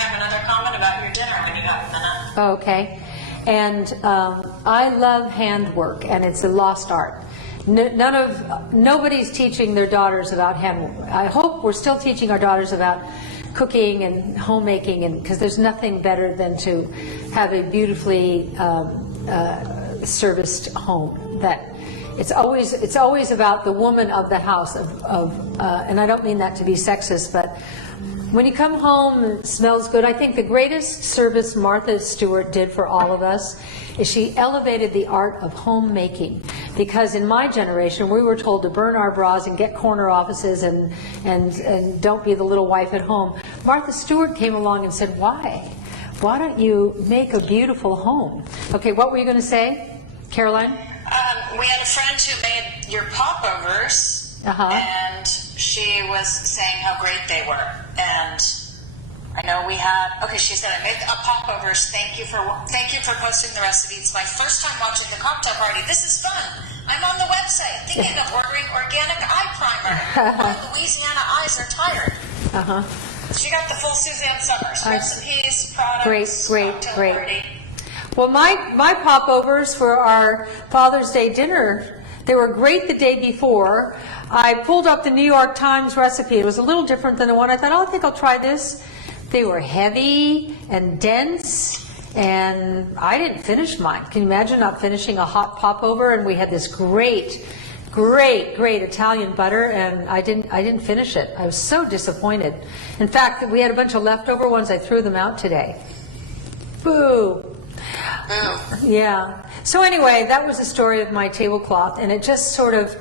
have another comment about your dinner when you got a minute. Okay. And I love handwork, and it's a lost art. Nobody's teaching their daughters about handwork. I hope we're still teaching our daughters about cooking and homemaking, and because there's nothing better than to have a beautifully serviced home. That it's always about the woman of the house and I don't mean that to be sexist, but when you come home and it smells good. I think the greatest service Martha Stewart did for all of us is she elevated the art of homemaking, because in my generation we were told to burn our bras and get corner offices and don't be the little wife at home. Martha Stewart came along and said, why don't you make a beautiful home? Okay, what were you going to say, Caroline? We had a friend who made your popovers, and she was saying how great they were. And I know we had. Okay, she said, I made popovers. Thank you for posting the recipe. It's my first time watching the cocktail party. This is fun. I'm on the website thinking of ordering organic eye primer. My Louisiana eyes are tired. She got the full Suzanne Somers recipes, products, cocktail party. Well, my popovers for our Father's Day dinner, they were great the day before. I pulled up the New York Times recipe. It was a little different than the one. I thought, I think I'll try this. They were heavy and dense, and I didn't finish mine. Can you imagine not finishing a hot popover? And we had this great Italian butter, and I didn't finish it. I was so disappointed. In fact, we had a bunch of leftover ones. I threw them out today. Boo. Boo. Yeah. So anyway, that was the story of my tablecloth, and it just sort of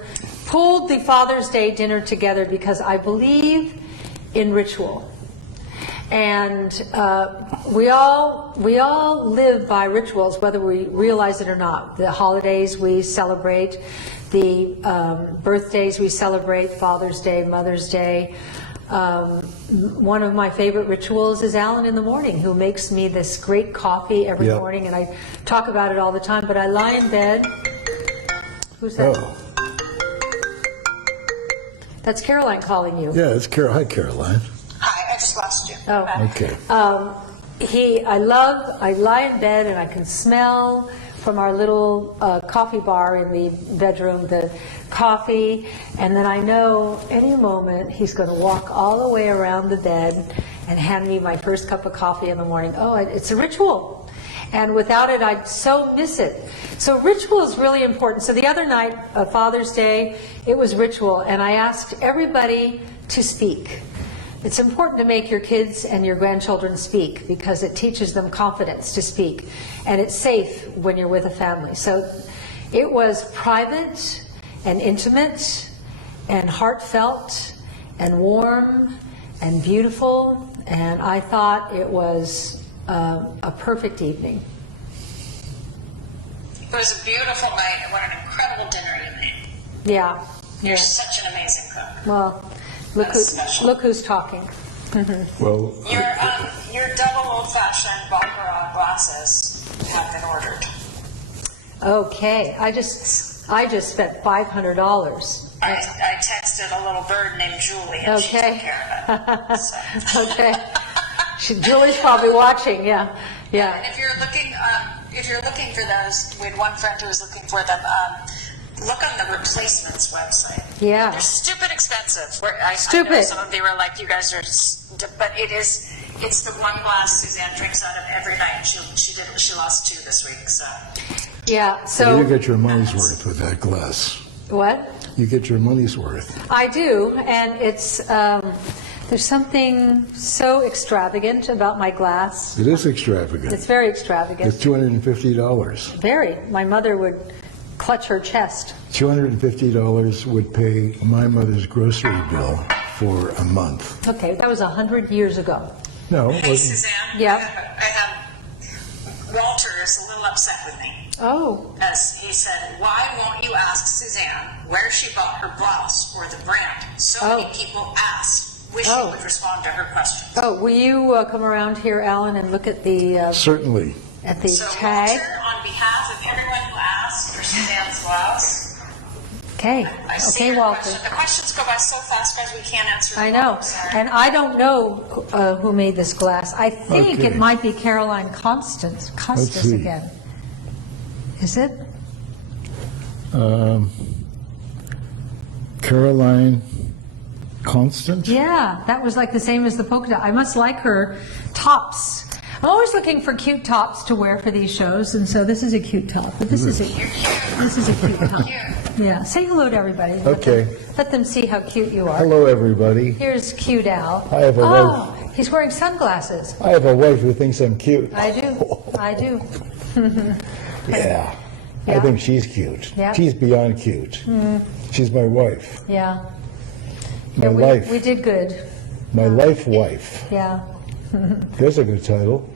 pulled the Father's Day dinner together because I believe in ritual. And we all live by rituals, whether we realize it or not. The holidays we celebrate, the birthdays we celebrate, Father's Day, Mother's Day. One of my favorite rituals is Alan in the morning, who makes me this great coffee every morning, and I talk about it all the time, but I lie in bed. Who's that? Oh, That's Caroline calling you. yeah, it's Carol. Hi, Caroline. Hi, I just lost you. Oh. Okay. I lie in bed and I can smell from our little coffee bar in the bedroom the coffee, and then I know any moment he's going to walk all the way around the bed and hand me my first cup of coffee in the morning. Oh, it's a ritual. And without it, I'd so miss it. So ritual is really important. So the other night, Father's Day, it was ritual, and I asked everybody to speak. It's important to make your kids and your grandchildren speak because it teaches them confidence to speak, and it's safe when you're with a family. So it was private and intimate and heartfelt and warm and beautiful, and I thought it was a perfect evening. It was a beautiful night, and what an incredible dinner you made. Yeah. You're such an amazing cook. Well, That's special. look who's talking. Well, Your double old-fashioned Baccarat glasses have been ordered. Okay, I just spent $500. I texted a little bird named Julie, and she took Okay. care of it. So. Okay. Julie's probably watching, yeah. And if you're looking for those, we had one friend who was looking for them. Look on the replacements website. Yeah. They're stupid expensive. I know Stupid. some of you were like, you guys are, but it's the one glass Suzanne drinks out of every night. And she lost 2 this week. So Yeah, so. you get your money's worth with that glass. What? You get your money's worth. I do, and it's, there's something so extravagant about my glass. It is extravagant. It's very extravagant. It's $250. Very. My mother would clutch her chest. $250 would pay my mother's grocery bill for a month. Okay, that was 100 years ago. No, it hey, wasn't. Suzanne. Yeah. I have Walter is a little upset with me. Oh, As he said, why won't you ask Suzanne where she bought her blouse or the brand? So many people asked. Wish you would respond to her questions. will you come around here, Alan, and look at the Certainly. So tag? Walter, on behalf of everyone who asked for Suzanne's blouse, Okay, I see okay, your Walter. question. The questions go by so fast, guys, we can't answer them. I know, all. Sorry. and I don't know who made this glass. I think Okay. it might be Caroline Costas see. again. Is it? Caroline Constant? Yeah, that was like the same as the polka dot. I must like her tops. I'm always looking for cute tops to wear for these shows, and so this is a cute top. But this is a cute top. Yeah, say hello to everybody. Okay. Let them see how cute you are. Hello, everybody. Here's cute Al. I have a Oh, he's wearing sunglasses. I have a wife who thinks I'm cute. I do. I do. Yeah. I Yeah. think she's cute. Yeah. She's beyond cute. She's my wife. Yeah. My Yeah, life. we did good. My life wife. Yeah. There's a good title.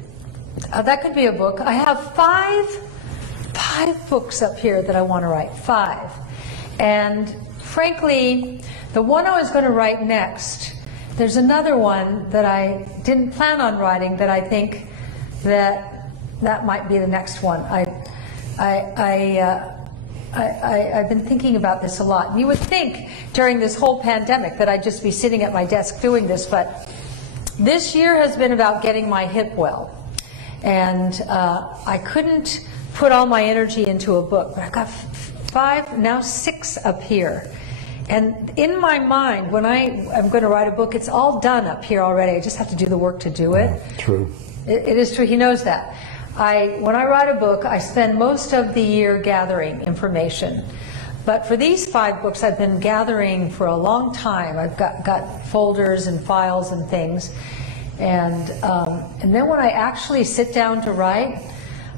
That could be a book. I have five books up here that I want to write. 5. And frankly, the one I was going to write next, there's another one that I didn't plan on writing that I think that might be the next one. I've been thinking about this a lot. You would think during this whole pandemic that I'd just be sitting at my desk doing this, but this year has been about getting my hip well. And I couldn't put all my energy into a book. I've got 5, now 6 up here. And in my mind, when I'm going to write a book, it's all done up here already. I just have to do the work to do it. True. It is true. He knows that. When I write a book, I spend most of the year gathering information. But for these 5 books, I've been gathering for a long time. I've got folders and files and things. And then when I actually sit down to write,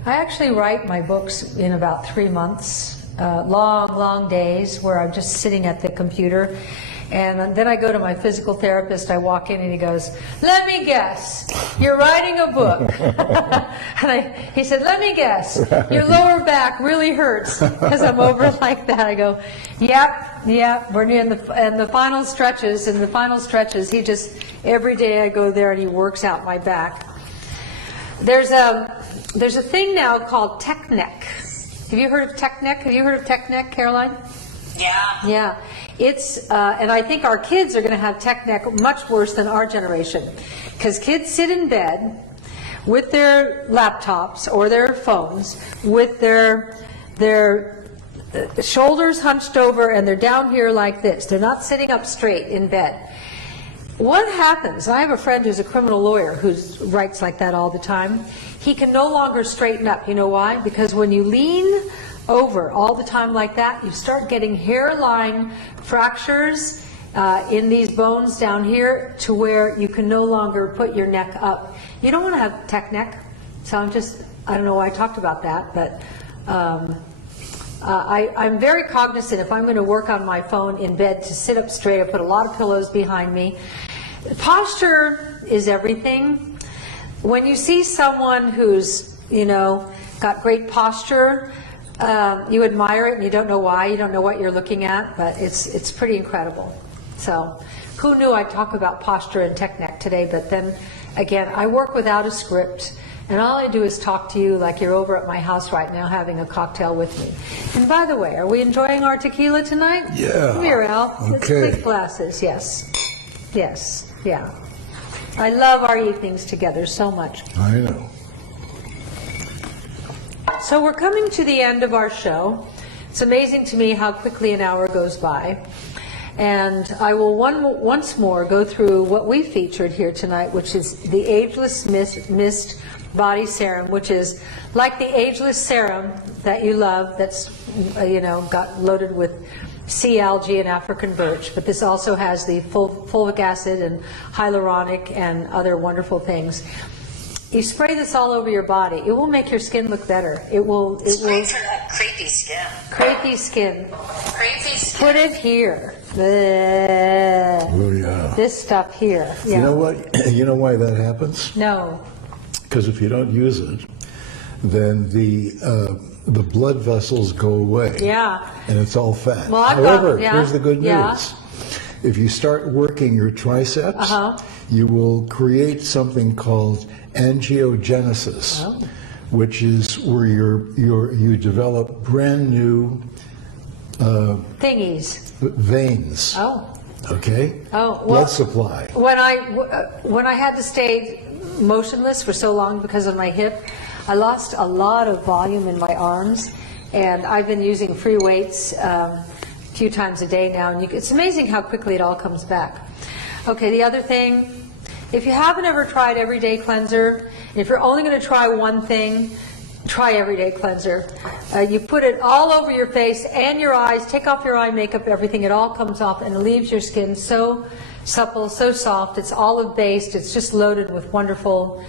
I actually write my books in about 3 months, long days where I'm just sitting at the computer. And then I go to my physical therapist, I walk in and he goes, "Let me guess, you're writing a book." And he said, "Let me guess, your lower back really hurts," because I'm over like that. I go, yep, we're in the final stretches. In the final stretches, he just, every day I go there and he works out my back. There's a thing now called tech neck. Have you heard of tech neck? Have you heard of tech neck, Caroline? Yeah. Yeah, it's and I think our kids are going to have tech neck much worse than our generation, because kids sit in bed with their laptops or their phones with their shoulders hunched over and they're down here like this. They're not sitting up straight in bed. What happens? I have a friend who's a criminal lawyer who writes like that all the time. He can no longer straighten up. You know why? Because when you lean over all the time like that, you start getting hairline fractures in these bones down here to where you can no longer put your neck up. You don't want to have tech neck. So I don't know why I talked about that, but I'm very cognizant if I'm going to work on my phone in bed to sit up straight. I put a lot of pillows behind me. Posture is everything. When you see someone who's, got great posture, you admire it and you don't know why, you don't know what you're looking at, but it's pretty incredible. So who knew I'd talk about posture and tech neck today? But then again, I work without a script, and all I do is talk to you like you're over at my house right now having a cocktail with me. And by the way, are we enjoying our tequila tonight? Yeah. Come here, Al. Okay. Let's click glasses. Yes, yeah. I love our evenings together so much. I know. So we're coming to the end of our show. It's amazing to me how quickly an hour goes by. And I will once more go through what we featured here tonight, which is the Ageless Mist Body Serum, which is like the Ageless Serum that you love, that's, got loaded with sea algae and African birch. But this also has the fulvic acid and hyaluronic and other wonderful things. You spray this all over your body. It will make your skin look better. It will. Spray for that crepey skin. Crepey skin. Crepey skin. Put it here. Oh, yeah. This stuff here. Yeah. You know what? You know why that happens? No. Because if you don't use it, then the blood vessels go away. Yeah. And it's all fat. Well, However, here's the good news. Yeah. If you start working your triceps, you will create something called angiogenesis, which is where you develop brand new Thingies. veins. Oh. Okay. Oh. Well, blood supply. When I had to stay motionless for so long because of my hip, I lost a lot of volume in my arms, and I've been using free weights a few times a day now, and it's amazing how quickly it all comes back. Okay, the other thing, if you haven't ever tried Everyday Cleanser, if you're only going to try one thing, try Everyday Cleanser. You put it all over your face and your eyes, take off your eye makeup, everything, it all comes off and it leaves your skin so supple, so soft. It's olive-based, it's just loaded with wonderful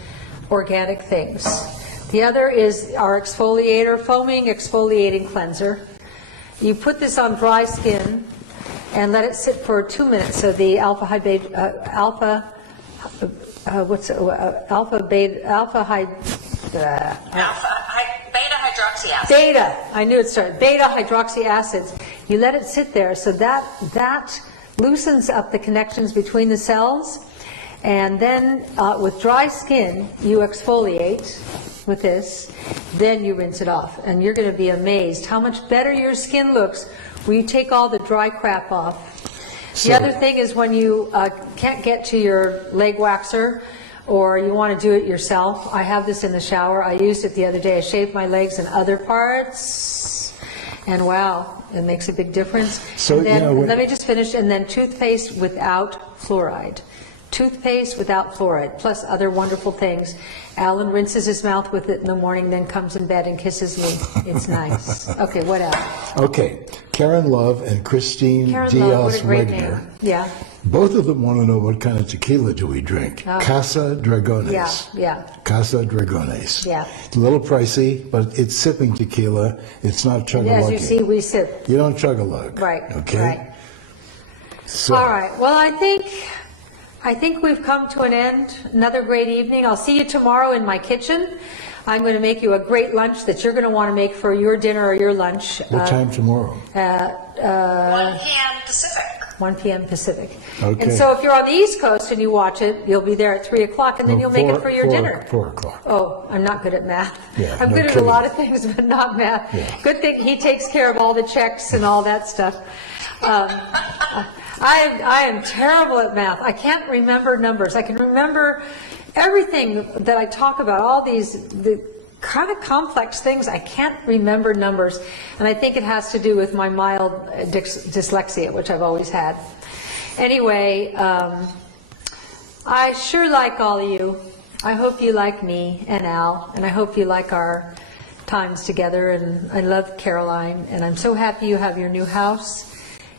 organic things. The other is our exfoliator, foaming exfoliating cleanser. You put this on dry skin and let it sit for 2 minutes. So the Beta hydroxy acid. Beta, I knew it started. Beta hydroxy acids. You let it sit there so that loosens up the connections between the cells, and then with dry skin you exfoliate with this, then you rinse it off, and you're going to be amazed how much better your skin looks when you take all the dry crap off. The other thing is when you can't get to your leg waxer, or you want to do it yourself. I have this in the shower. I used it the other day. I shaved my legs and other parts, and wow, it makes a big difference. So, and then, let me just finish, and then toothpaste without fluoride. toothpaste without fluoride, plus other wonderful things. Alan rinses his mouth with it in the morning, then comes in bed and kisses me. It's nice. Okay, what else? Okay, Karen Love and Christine Karen Love, what a great Diaz-Wegner. name. Yeah, Both of them want to know what kind of tequila do we drink. Casa Dragones. yeah. Casa Dragones. Yeah. It's a little pricey, but it's sipping tequila. It's not chug-a-lugging. As you see, we sip. You don't chug-a-lug. Right, Okay? right. So, All right, well, I think we've come to an end. Another great evening. I'll see you tomorrow in my kitchen. I'm going to make you a great lunch that you're going to want to make for your dinner or your lunch. what time tomorrow? 1 p.m. Pacific. 1 p.m. Pacific. Okay. And so if you're on the East Coast and you watch it, you'll be there at 3 o'clock, and then you'll make it for your dinner. 4 o'clock. Oh, I'm not good at math. Yeah, I'm no good at a kidding. lot of things, but not math. Yeah. Good thing he takes care of all the checks and all that stuff. I am terrible at math. I can't remember numbers. I can remember everything that I talk about, all the kind of complex things. I can't remember numbers, and I think it has to do with my mild dyslexia, which I've always had. Anyway, I sure like all of you. I hope you like me and Al, and I hope you like our times together, and I love Caroline, and I'm so happy you have your new house.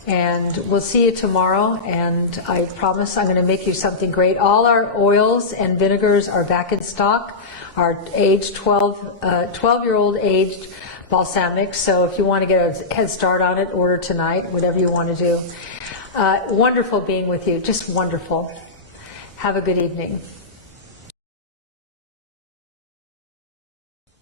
And we'll see you tomorrow, and I promise I'm going to make you something great. All our oils and vinegars are back in stock, our aged 12-year-old aged balsamics. So if you want to get a head start on it, order tonight, whatever you want to do. Wonderful being with you, just wonderful. Have a good evening.